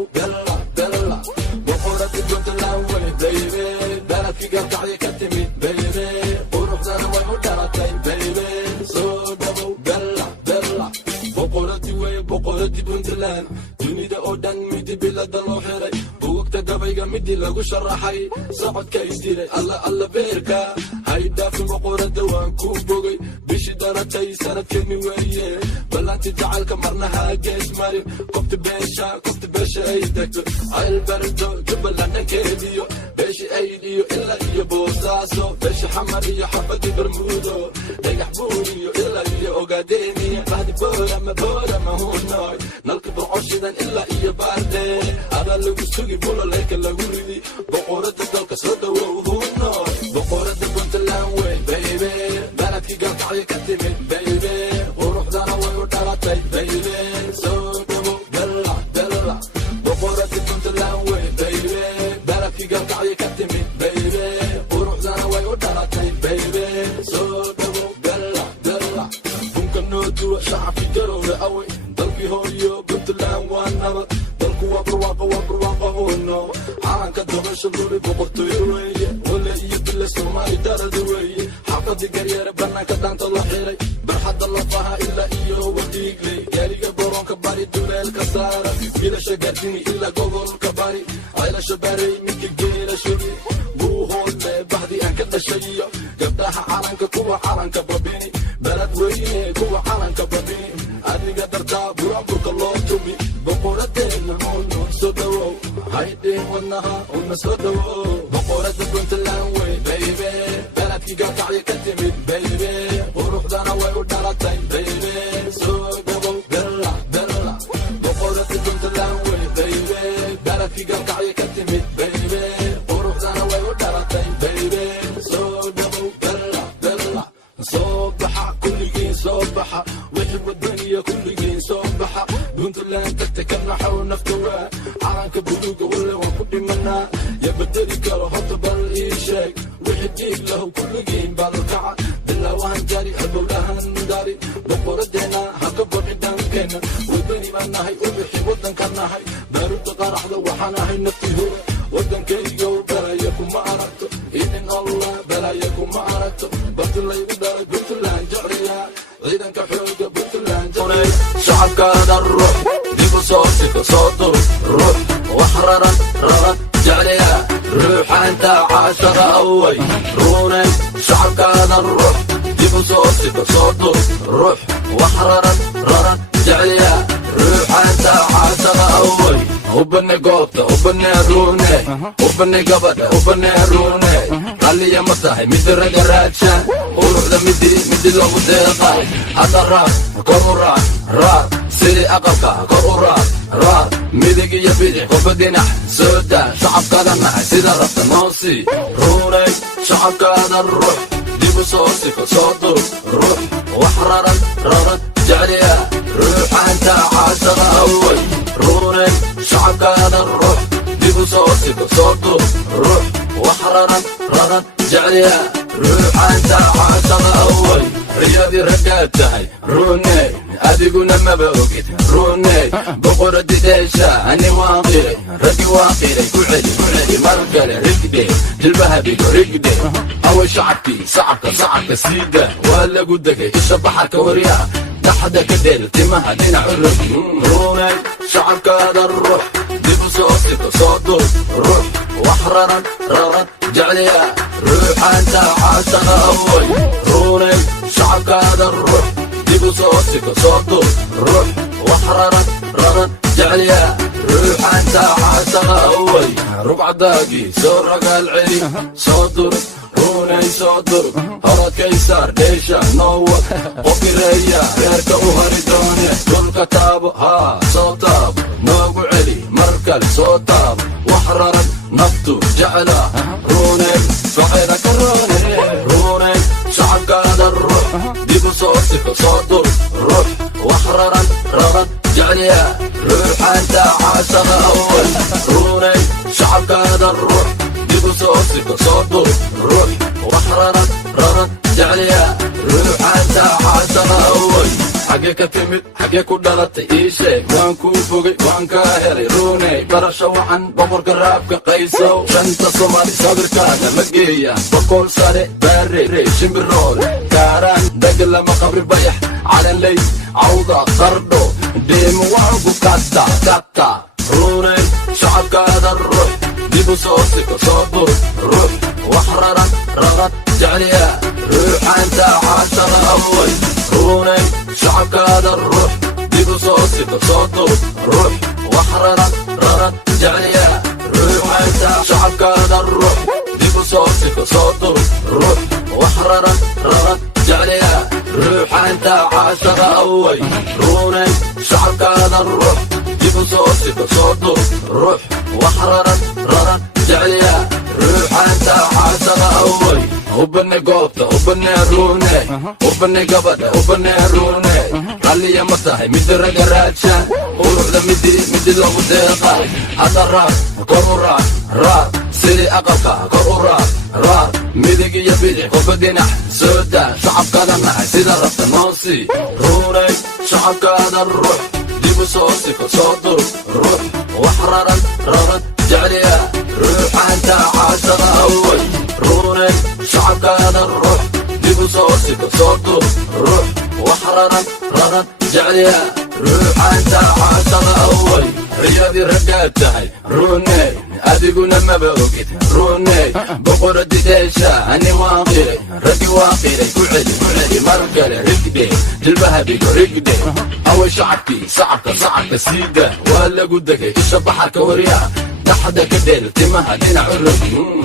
دبو دلع دلع بقرة البنتلان وين بيبي بلدك قطع يكتمي بيبي وروح زانا ويودرتين بيبي سو دبو دلع دلع بقرتي وين بقرتي بنتلان dunida oo dhan midi bilada loo xiray buugta gabayga midi lagu sharaxay socodka isdiray alla beerka haydaafin boqorada waan ku bogay bishii daratay sanadkeeni weeye ballanti jacalka marna haagees marin qofta beesha ay degto ayl bardo jubalana keediyo beeshi aydiyo ilaa iyo boosaaso beeshi xamar iyo xabadi bermuudo dhagax buuriyo ilaa iyo ogaadeeniya bahdi boorama hunoy nalka burcoshidan ilaa iyo baarde ada lagu sugi bulo leeka lagu ridi boqorada dalka soo dhawow hunoy boqorada puntland wey baby baladkii galkacyo ka timid baby quruxdana way u dhalatay baby soo dhawow dalac dalac boqorada puntland wey baby baladkii galkacyo ka timid baby quruxdana way u dhalatay baby soo dhawow dalac dalac bunka noo duwa shacabki garowga awey dalkii hooyo puntland waa nabad dalku waa barwaaqo huno calanka dabasha luli boqortooyo weeye wale iyo bile soomaali darada weeye xaafadii garyeere banaanka daanta la xiray barxadda lafaha ilaa iyo wadiigley gaariga boronka bari duleelka saara bilasha gaardini ilaa gobolka bari aylasha barey midka geela shugi buuhoodle bahdii aan ka dhashay iyo gabdhaha calanka kuwa calanka babini balad weyne kuwa calanka babini adiga dartaa buraburka loo tumi boqoradeena uno soo dhawow haydheen wadnaha una soo dhawow boqorada puntland wey baby baladkii galkacyo ka timid baby quruxdana way u dhalatay baby soo dhawow dalac dalac boqorada puntland wey baby baladkii galkacyo ka timid baby quruxdana way u dhalatay baby soo dhawow dalac dalac soo baxa kulligiin soo baxa wixii wadaniya kulligiin soo baxa puntland tagta ka naxow nafta waa calanka buluuga wale waan ku dhimanaa ya bedeli karo horta bal ii sheeg wixii dhiig lahu kulligiin baalkaca bilaawahan jari halbowlahan dari boqoradeena haka baqi dhankeenna wadani baan nahay u bixi wadanka nahay baaruda qaraxda waxaan ahay naftii hore wadankaygo balaya kuma aragto inin allah balaya kuma aragto barti laygu dhalay puntland jecliya ciidanka xooga puntland jecliya shacabkaada ruux dibu soo siko soo dur ruux wax raran jecliya ruuxa inta caashaqa away ruunay shacabkaada ruux dibu soo siko soo dur ruux wax raran jecliya ruuxa inta caashaqa away ubane goobta ubane ruune ubane gabadha ubane ruune qalliya ma tahay midi raga raadsha quruxda midi lagu deeqay hadda raar kor u raar sidii aqalka kor u raar midig iyo bidix qofka dhinac soo daa shacabkaada nahay sida rabta noosi ruunay shacabkaada ruux dibu soo siko soo dur ruux wax raran jecliya ruuxa inta caashaqa away ruunay shacabkaada ruux dibu soo siko soo dur ruux wax raran jecliya ruuxa inta caashaqa away riyadii raggaad tahay ruuney adiguna maba ogid ruuney boqoradi dheesha ani waan qiray raggi waan qiray ku celi mar kale rigde jilbaha dhigo rigde away shacabkii sacabka siida waa lagu degay isha baxarka waryaa dhaxda ka dheel timaha dhinacu rog ruuney shacabkaada ruux dibu soo siko soo dur ruux wax raran jecliya ruuxa inta caashaqa away ruuney shacabkaada ruux dibu soo siko soo dur ruux wax raran jecliya ruuxa inta caashaqa away rubcadaagii soo ragaal celi soo dur ruunay soo dur horadkaysaar dheesha noowa qofireeya reerka u hari doone dhulka taabo haa soo taabo noogu celi mar kale soo taabo wax raran naftu jecla ruunay faceda ka roone ruunay shacabkaada ruux dibu soo siko soo dur ruux wax raran jecliya ruuxa inta caashaqa away ruunay shacabkaada ruux dibu soo siko soo dur ruux wax raran jecliya ruuxa inta caashaqa away حاجة كتمت حاجة كدرت إيشي وانكو فوقي وانكا هيري روني برشا وعن بمر قرابك قيسو شنطة صومالي صدر كانا مقيا بقول ساري باري ريشن بالرول كاران دقل لما قبري بيح على اللي عوضة قردو ديم وانكو كاتا كاتا روني شعب كادا الروح ديبو صوصك صدر روح وحررا رغت جعليا روح انت عاشر اول روني شعب كادا الروح ديبو صوصك صدر روح وحررا رغت جعليا روح انت شعب كادا الروح ديبو صوصك صدر روح وحررا رغت جعليا روح انت عاشر اول روني شعب كادا الروح ديبو صوصك صدر روح وحررا رغت جعليا روح انت عاشر اول وبني قوطة وبني روني وبني قبضة وبني روني قالي يا مطاهي مدي رقراتشان وروح ذا مدي لو ديقا هذا الرار قرورات رار سيري أقلقا قرورات رار ميديك يا بيدي وبدينح سودا شعب كذا معي سيدا رفت نوصي روني شعب كذا الروح ديبو صوصك صدر روح وحررا رغت جعليا روح انت عاشر اول روني شعب كذا الروح ديبو صوصك صدر روح وحررا رغت جعليا روح انت عاشر اول رياضي رقاتهاي روني اديقونا ما بوقت روني بقرة ديشا اني واقري رقي واقري كعلي مرقلي رقدي جلبها بيكو رقدي اول شعبكي صعبك سيدة ولا قدك الشبحك وريا تحدك ديل تمها دينا عرق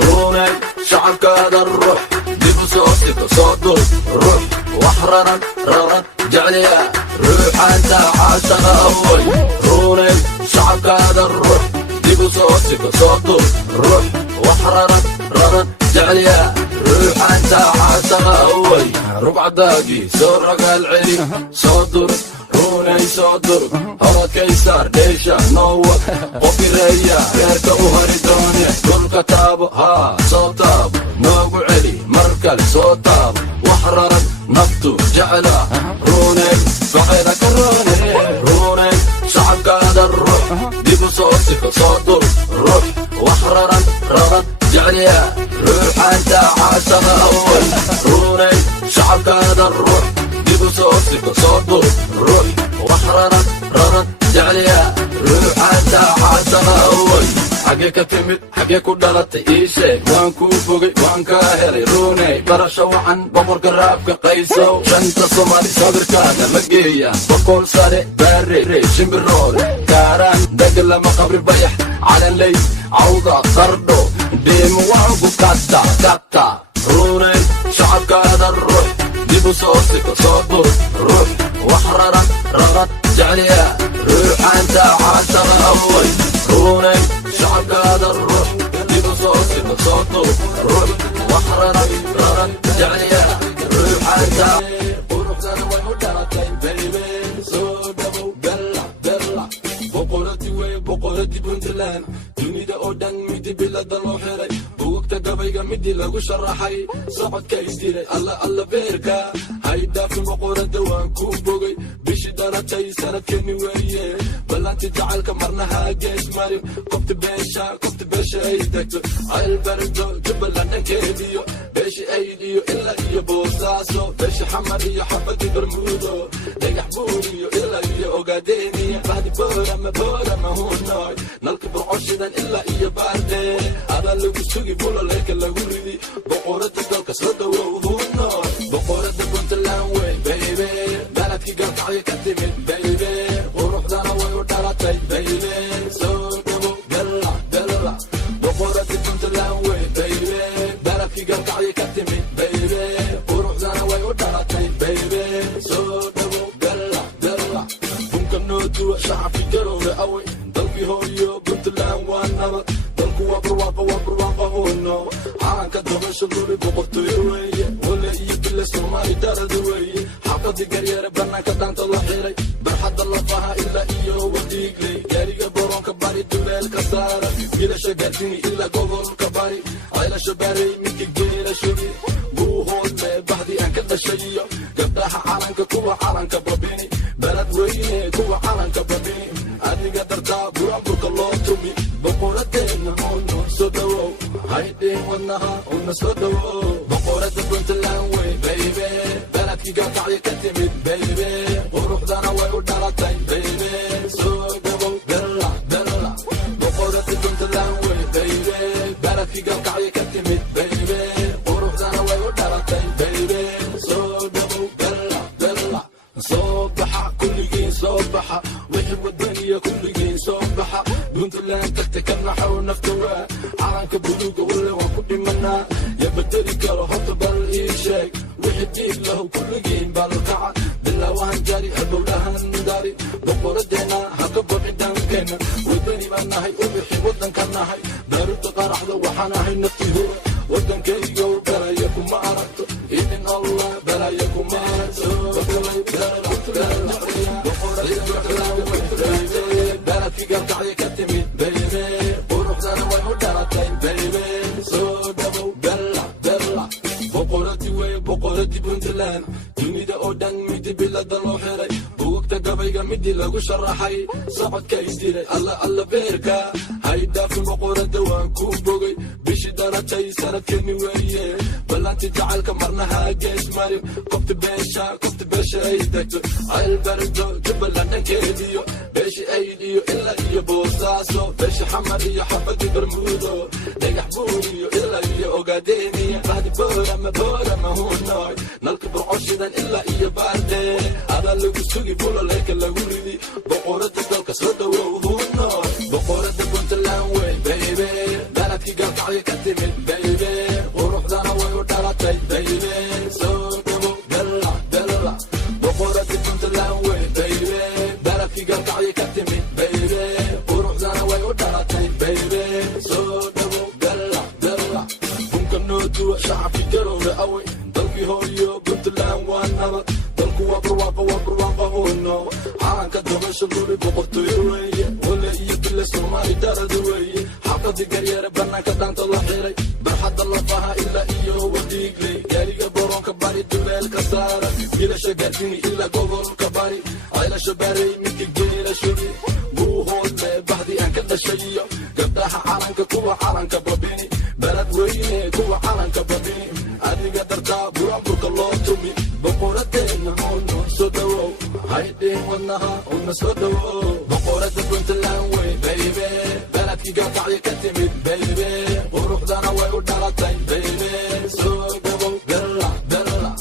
روني شعبك هذا الروح ديبو صوصك صدر روح وحررا رغت جعليا روح انت عاشر اول روني شعبك هذا الروح ديبو صوصك صدر روح وحررا رغت جعليا روح انت عاشر اول ربع داقي سرق العلي صدر روني صدر هرا كيسار ديشا نوك وفي ريا غيرك وهردوني كل كتاب ها صوتاب نوق علي مركل صوتاب وحررا نفتو جعلا روني فقيدك روني شعبك هذا الروح ديبو صوتك صدر روح وحررا رغت جعليا روح انت عاشر اول روني شعبك هذا الروح ديبو صوصك صدر روح وحررا رغت جعليا روح انت عاشر اول حاجة كتمت حاجة كدرت إيشي وانكو فوقي وانكا هيري روني برشا وعن بمر قرابك قيسو شنطة صومالي صدر كانا مقيا بقول ساري باري ريشن بالرول كاران دقل لما قبري بيح على اللي عوضة قردو ديم وانكو كاتا روني شعبك هذا الروح ديبو صوصك صدر روح وحررا رغت جعليا روح انت عاشر اول روني شعبك هذا الروح ديبو صوصك صدر روح وحررا رغت جعليا روح انت وروح زانا ويودرتين بيبي سودابو دلع بقولتي بنتلان دنيدا اودان ميدي بلاد الوحيري بوقتا قبيقا ميدي لغو شرحي صعد كايستيري الله بيركا هايدا في مقورة وانكو بوغي بيشي دارتي سنة كني ويي بلانتي تعالك مرنها قيس ماريو كفت بيشا ايدكتو هاي البردو جبلان كيديو بيشي ايديو إلا إيو بوساسو بيشي حمريو حبتي برمودو ديح بوريو إلا إيو اوغادينيو بعد بورا ما هو ناي نلقب عشدا إلا إيو باردي هذا اللي بسوقي بولا ليك اللي وريدي بقورة دولك سودا وهو ناي بقورة بنت اللانوي بيبي بلدكي قطعي كتمت بيبي وروح دانا ويودرتي بيبي سودابو دلع بقورة بنت اللانوي بيبي بلدكي قطعي كتمت بيبي وروح دانا ويودرتي بيبي سودابو دلع ممكن نودو شعب في قروي قوي ضلبي هويو بنت اللانوان نبت ضلكو وبرواقة هونو عانك دغش الضري بقرطي ويه ولا يبلا سومالي دارد ويه حقدي قريرة بناك دانت الله حيري برحد الله فاها إلا إيو وديك لي قاريقة برون كباري دولال كسارة إلا شقاتيني إلا قوضل كباري عيلا شباري ميكي قيلة شبي بوهول بعدي أنك دشيو قبلها عالنك كوا عالنك بربيني calanka babini adiga dartaa buraanburka loo tumi boqoradeena uno soo dhawow haydhin wadnaha una soo dhawow boqorada puntland wey baby beledkii gaalkacyo ka timid baby quruxdana way u dhalatay baby soo dhawow dalla dalla boqorada puntland wey baby beledkii gaalkacyo ka timid baby quruxdana way u dhalatay baby soo dhawow dalla dalla soo baxa kulligiin soo baxa wixii wadaniya kulligiin soo baxa puntland tagta ka naxow nafta waa calanka buluuga wale waan ku dhimanaa ya bedeli karo horta bal ii sheeg wixii diig lahu kulligiin balkaca bilaawahan jari halbowlahan dari boqoradeena haka baqi dhankeenna wadani baan nahay u bixi wadanka nahay daaruta qaraxda waxaan ahay nafti hura wadankaygow balaya kuma aragto idin allah balaya kuma aragto beledkii gaalkacyo ka timid baby quruxdana way u dhalatay baby soo dhawow dalla dalla boqoradii wey boqoradii puntland dunida oo dhan midi bilada loo xiray bugugta gabayga midi lagu sharaxay socodka isdiray alla beerka haydhaafin boqorada waan ku bogay bishii dhalatay sanadkeeni weeye ballanti jacaylka marnaha gees marin kofta beesha ay degto aylbarido jubbaland dhankeediyo beeshi aydiyo ilaa iyo boosaaso beesha xamar iyo xabadi bermuudo dhagax buur iyo ilaa iyo ogaadeeniya bahdi boorama hunoy nalka burcoshidan ilaa iyo baarde adaa lagu sugi bulaleyka lagu ridi boqorada dalka soo dhawow hunoy boqorada puntland wey baby beledkii gaalkacyo ka timid baby quruxdana way u dhalatay baby soo dhawow dalla dalla boqorada puntland wey baby beledkii gaalkacyo ka timid baby quruxdana way u dhalatay baby soo dhawow dalla dalla bunka noo duwa shacabkii garowga awey dalkii hooyo puntland waa nabad dalku waa barwaaqa huno calanka dabasha luli boqortooyo weeye wale iyo bile soomaali darada weeye xaqadii garyeere banaanka dhaanta la xiray barxadda lafaha ilaa iyo wadiigley gaariga boronka bari duleelka saara gilasha gaardini ilaa gobolka bari ceylasha baarey midka geelashadi buuhoodle bahdi aan ka dhashay iyo gabdhaha calanka kuwa calanka babini baled weyne kuwa calanka babini adiga dartaa buraanburka loo tumi boqoradeena uno soo dhawow haydhin wadnaha una soo dhawow boqorada puntland wey baby beledkii gaalkacyo ka timid baby quruxdana way u dhalatay baby soo dhawow dalla dalla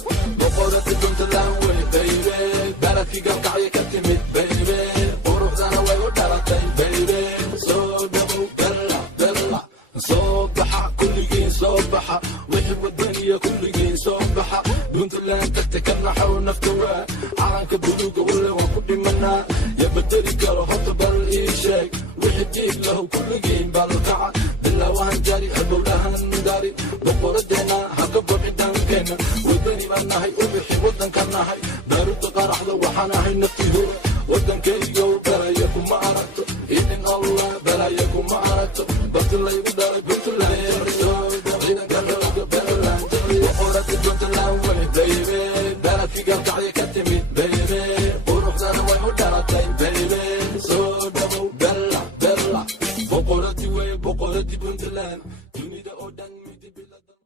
boqorada puntland wey baby beledkii gaalkacyo ka timid baby quruxdana way u dhalatay baby soo dhawow dalla dalla soo baxa kulligiin soo baxa wixii wadaniya kulligiin soo baxa puntland tagta ka naxow nafta waa calanka buluuga wale waan ku dhimanaa ya bedeli karo horta bal ii sheeg wixii diig lahu kulligiin balkaca bilaawahan jari halbowlahan dari boqoradeena haka baqi dhankeenna wadani baan nahay u bixi wadanka nahay daaruta qaraxda waxaan ahay nafti hura wadankaygow balaya kuma aragto idin allah balaya kuma aragto barti laygu dhalay puntland ciidanka looga beerland boqorada puntland wey baby beledkii gaalkacyo ka